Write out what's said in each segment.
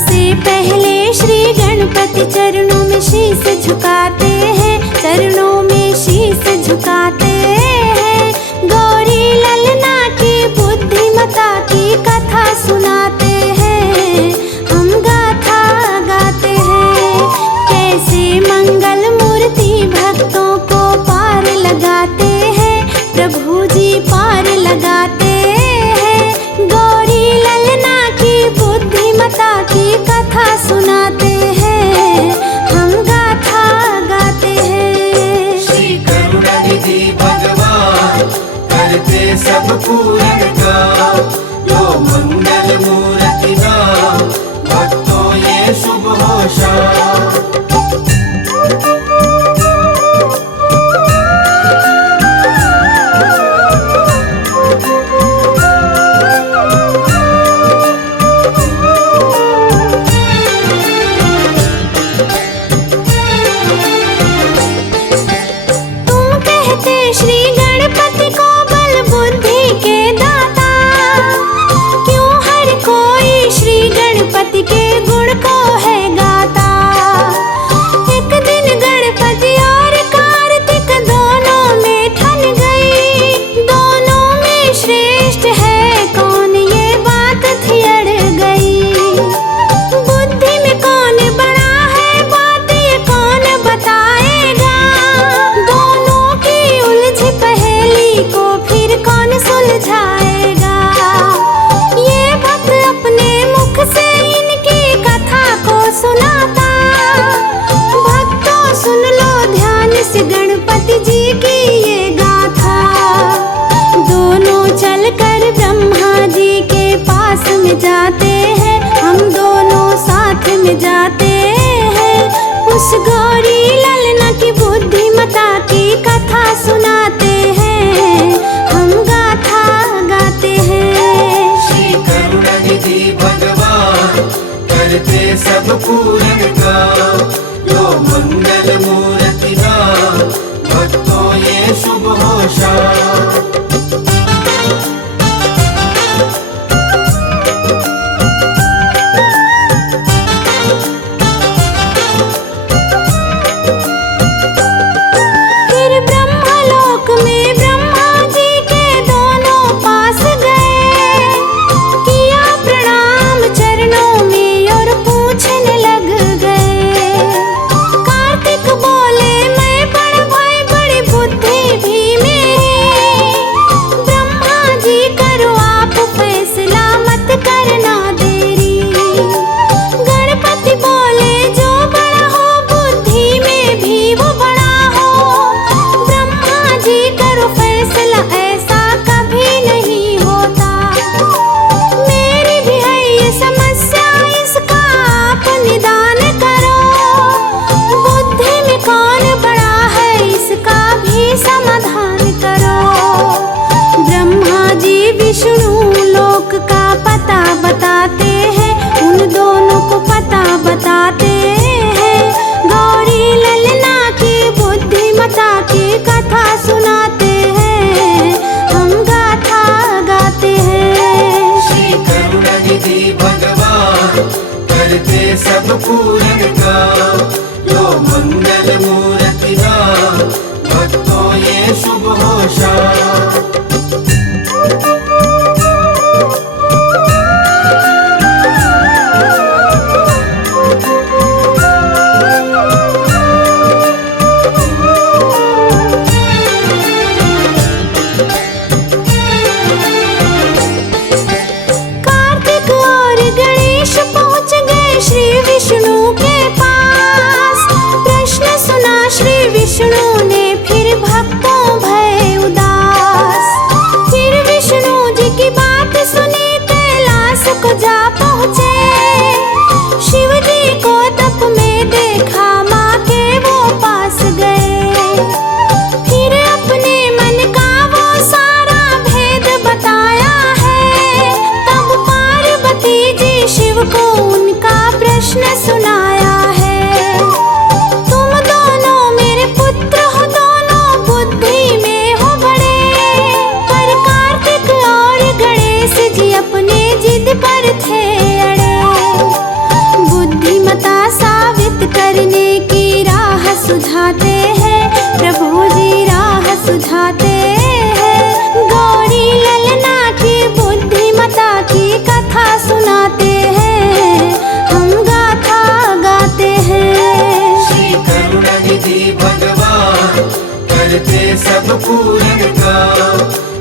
से पहले श्री गणपति चरणों में शीश झुकाते हैं, चरणों में शीश झुकाते हैं। गौरी ललना की बुद्धिमता की कथा सुनाते हैं, हम गाथा गाते हैं। कैसे मंगल मूर्ति भक्तों को पार लगाते हैं, प्रभु जी पार लगाते हैं। गौरी ललना की बुद्धिमता की कथा सुनाते हैं, हम गाथा गाते हैं। श्री करुणानिधि भगवान करते सब पूरन काम, जो मंगल मूर्ति नाम भक्तों ये शुभ हो शाम। श्री गणपति को बल बुद्धि के दाता, क्यों हर कोई श्री गणपति के गुण को है गाता।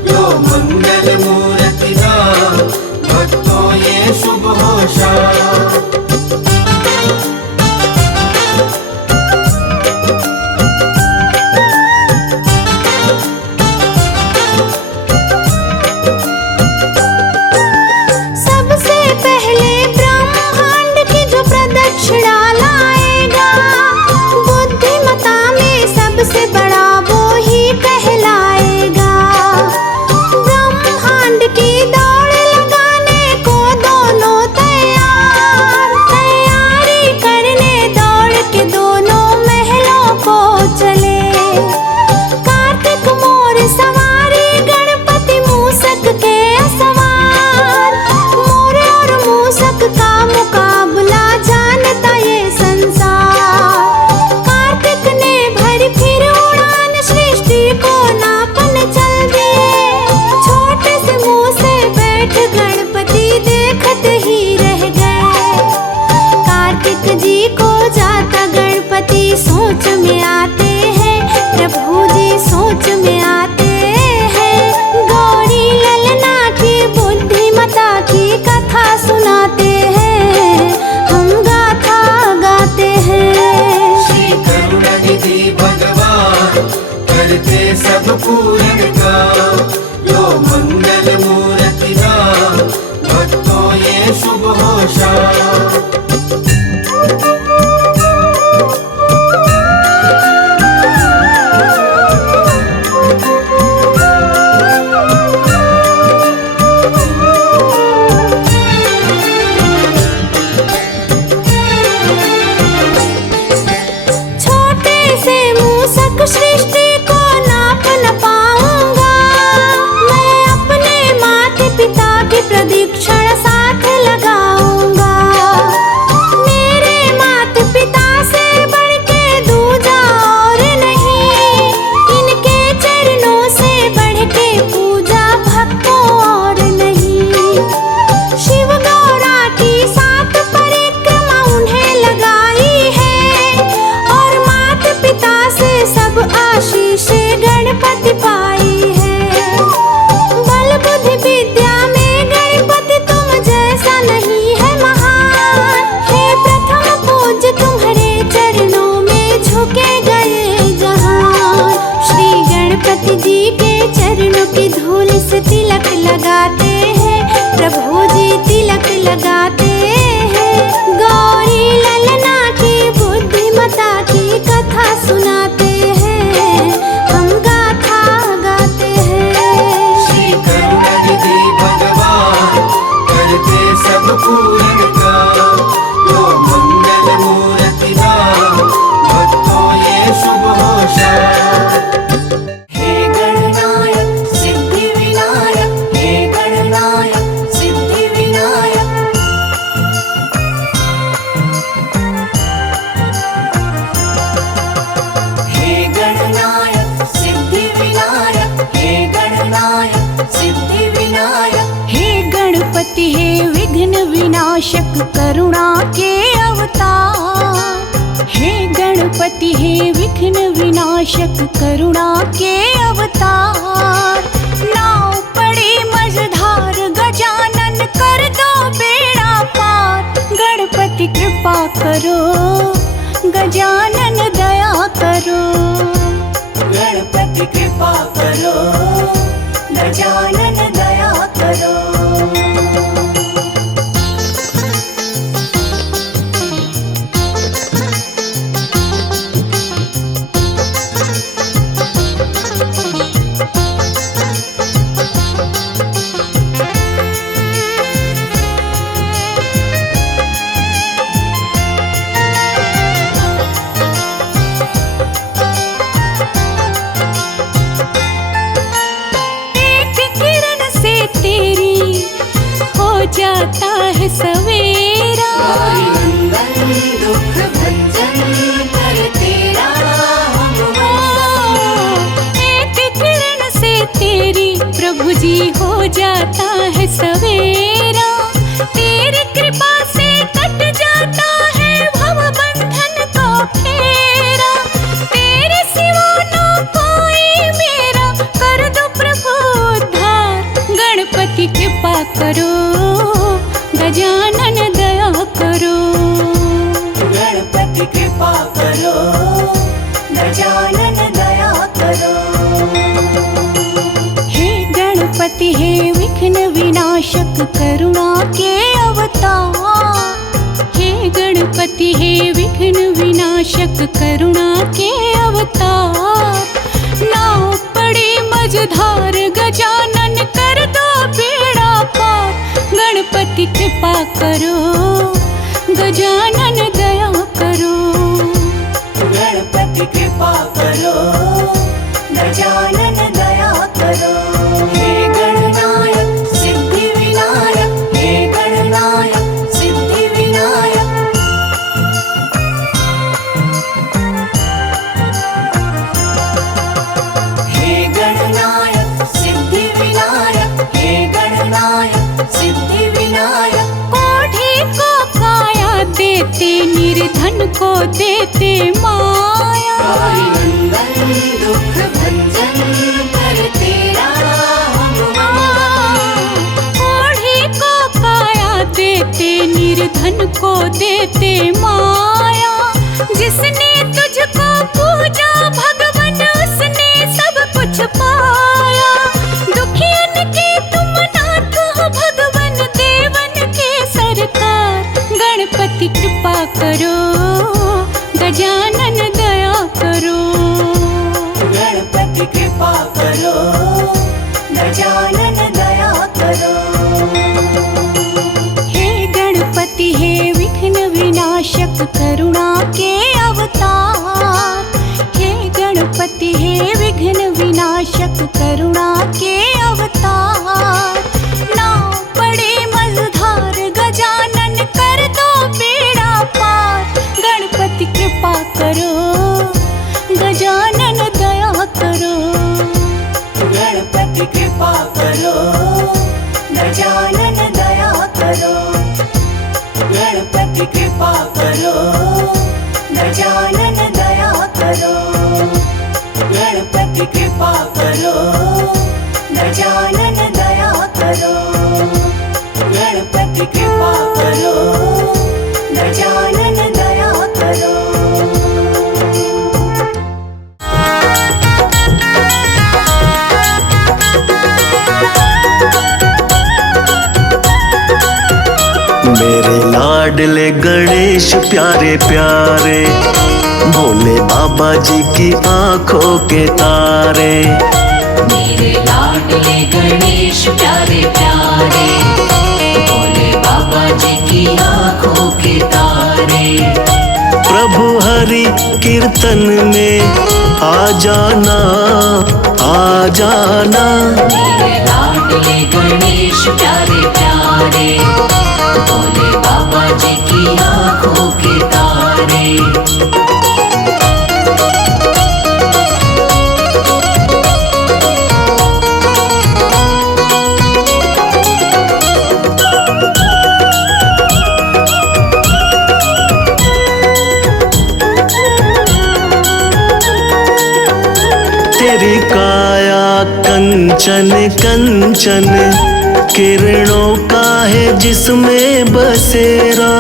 लो मंगल मूर्ति नाम, भक्तों ये शुभ हो शाम। सबसे पहले ब्रह्मांड की जो प्रदक्षिणा लाएगा, बुद्धिमता में सबसे बड़ा वो ही कहलाएगा। ब्रह्मांड की दौड़ लगाने को दोनों तैयार, तैयारी करने दौड़ के दोनों महलों को चले। कार्तिक मोर सवारी, गणपति मूषक के असवार, मोर और मूषक का मुकाबला जानता ये संसार। कार्तिक ने भरी फिर उड़ान, सृष्टि को नापन चल दिए। छोटे से मुंह से बैठ गणपति देखते ही रह गए। कार्तिक जी को जाता गणपति सोच में आते हैं, प्रभु जी सोच में आते हैं। गौरी ललना की बुद्धिमता की कथा सुनाते हैं, हम गाथा गाते हैं। श्री करुणानिधि भगवान करते सब पूरन काम, लो मंगल मूर्ति नाम, भक्तों ये शुभ हो शाम। छोटे से मूषक सृष्टि को नाप न पाऊंगा, मैं अपने माता पिता की प्रदक्षिण साथ लगाऊंगा। मेरे माता पिता से बढ़ के दूजा और नहीं, इनके चरणों से बढ़ के पूजा भक्तों और नहीं। शिव गौरा की 7 परिक्रमा उन्हें लगाई है, और माता पिता से सब आशीष गणपति पाई है। बल बुद्धि विद्या में गणपति तुम जैसा नहीं है महान। हे प्रथम पूज्य तुम्हारे चरणों में झुके गए जहान। श्री गणपति जी के चरणों की धूल से तिलक लगाते हैं, प्रभु जी तिलक लगाते हैं। गौरी ललना की बुद्धिमता की कथा सुनाते हैं, हम गाथा गाते हैं। श्री करुणानिधि भगवान करते सब पूरन काम, लो मंगल मूर्ति नाम, भक्तों ये शुभ हो शाम। हे गणनायक सिद्धि विनायक, हे गणनायक सिद्धि विनायक। हे गणनायक सिद्धि विनायक, हे गणनायक सिद्धि विनायक। हे गणपति हे विघ्न विनाशक करुणा के अवतार। हे गणपति हे विघ्न विनाशक करुणा के अवतार। नाव पड़े मझधार गजानन कर दो बेड़ा पार। गणपति कृपा करो, गजानन दया करो। गणपति कृपा करो, गजानन दया करो। जाता है सवेरा, दुख भंजन कर तेरा एक किरण से तेरी प्रभु जी हो जाता है सवेरा। तेरी कृपा से कट जाता है भव बंधन को फेरा। तेरे सिवा ना कोई मेरा, कर दो प्रभु उद्धार। करो, गजानन दया करो। गणपति कृपा करो, गजानन दया करो। हे गणपति हे विघ्न विनाशक करुणा के अवतार। हे गणपति हे विघ्न विनाशक करुणा के अवतार। नाव पड़ी मझधार गजानन कर दो बेड़ा पार। गणपति कृपा करो, गजानन दया करो। गणपति कृपा करो, गजानन दया करो। हे गणनायक सिद्धि विनायक, हे गणनायक सिद्धि विनायक। हे गणनायक सिद्धि विनायक, हे गणनायक सिद्धि विनायक। कोढ़ी को काया देते, निर्धन को देते माया। नंदन दुख भंजन कर तेरा कोढ़ी को काया देते, निर्धन को देते माया। जिसने तुझको पूजा भगवन, उसने सब कुछ पाया। दुखियन के तुम नाथ हो भगवन, देवन के सरकार। गणपति कृपा करो, गजानन दया करो। गणपति कृपा करो, गजानन दया करो। हे गणपति हे विघ्न विनाशक करुणा के अवतार। हे गणपति हे विघ्न विनाशक करुणा के अवतार। नाव पड़े मझधार गजानन कर दो बेड़ा पार। गणपति कृपा करो, गजानन दया करो। गणपति कृपा करो, गजानन दया करो। गणपति कृपा करो, गजानन दया करो। गणपति कृपा करो, गजानन दया करो। गणपति कृपा करो, गजानन दया करो। मेरे लाडले गणेश प्यारे प्यारे, भोले बाबा जी की आंखों के तारे। मेरे लाडले गणेश प्यारे प्यारे, भोले बाबा जी की आंखों के तारे। प्रभु हरि कीर्तन में आ जाना, आ जाना। मेरे लाडले गणेश प्यारे प्यारे, भोले बाबा जी की आंखों के तारे। तेरी काया कंचन कंचन, किरणों का है जिसमें बसेरा।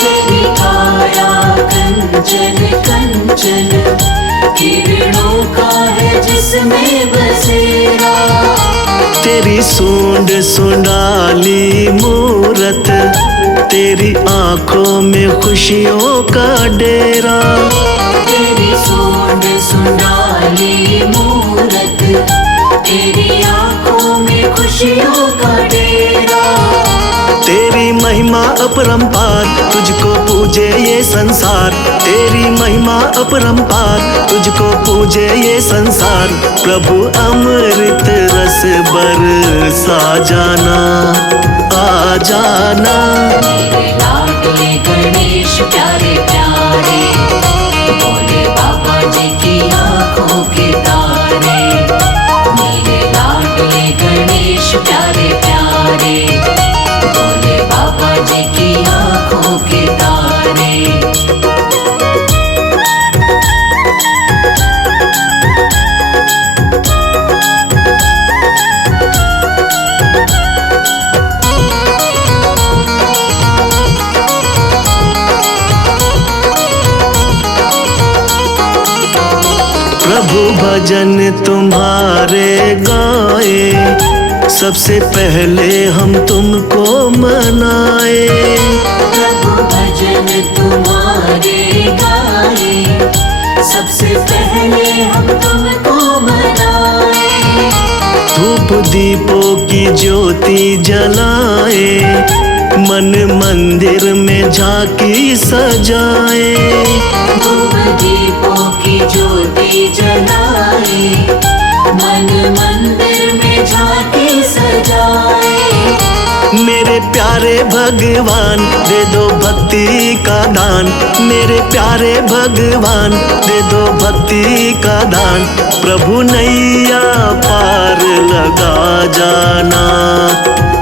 तेरी काया कंचन कंचन, किरणों का है जिसमें बसेरा। तेरी सूंड सुंडाली मूरत, तेरी आंखों में खुशियों का डेरा। तेरी सूंड सुंडाली मूरत, तेरी आंखों में खुशियों का डेरा। तेरी महिमा अपरंपार, तुझको पूजे ये संसार। तेरी महिमा अपरंपार, तुझको पूजे ये संसार। प्रभु अमृत रस बरसा जाना, आ जाना। मेरे लाडले गणेश प्यारे प्यारे, भोले बाबा जी की आंखों के तारे। मेरे लाडले गणेश प्यारे प्यारे, भोले बाबा जी की आंखों के तारे। भजन तुम्हारे गाए, सबसे पहले हम तुमको मनाए। प्रभु भजन तुम्हारे गाए, सबसे पहले हम तुमको मनाए। धूप दीपों की ज्योति जलाए, मन मंदिर में झांकी सजाए। धूप दीपों की ज्योति जलाए, मन मंदिर में झांकी सजाए। मेरे प्यारे भगवान दे दो भक्ति का दान, मेरे प्यारे भगवान दे दो भक्ति का दान। प्रभु नैया पार लगा जाना,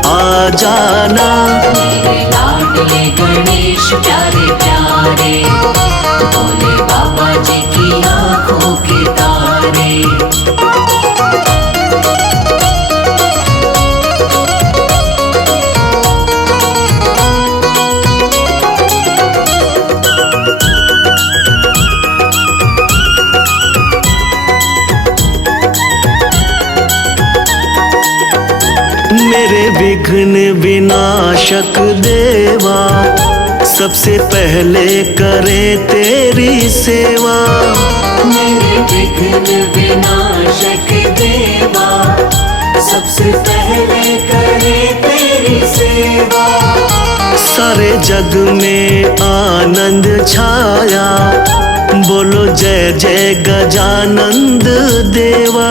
आ जाना। मेरे लाडले गणेश प्यारे प्यारे, भोले बाबा जी की आंखों के तारे। मेरे विघ्न विनाशक देवा, सबसे पहले करे तेरी सेवा। मेरे विघ्न विनाशक देवा, सबसे पहले करे तेरी सेवा। सारे जग में आनंद छाया, बोलो जय जय गजानंद देवा।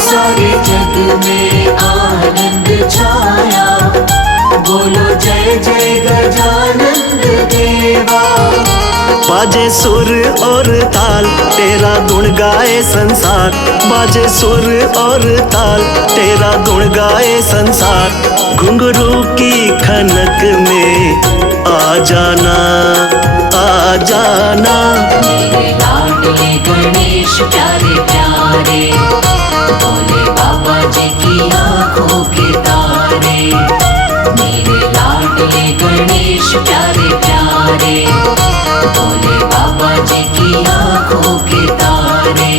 सारे जग में आनंद छाया, बोलो जय जय गजानंद देवा। बाजे सुर और ताल तेरा गुण गाए संसार, बाजे सुर और ताल तेरा गुण गाए संसार। घुंघरू की खनक में आ जाना, आ जाना। मेरे लाडले गणेश प्यारे प्यारे, भोले बाबा जी की आंखों के तारे। मेरे लाडले गणेश प्यारे प्यारे, भोले बाबा जी की आंखों के तारे।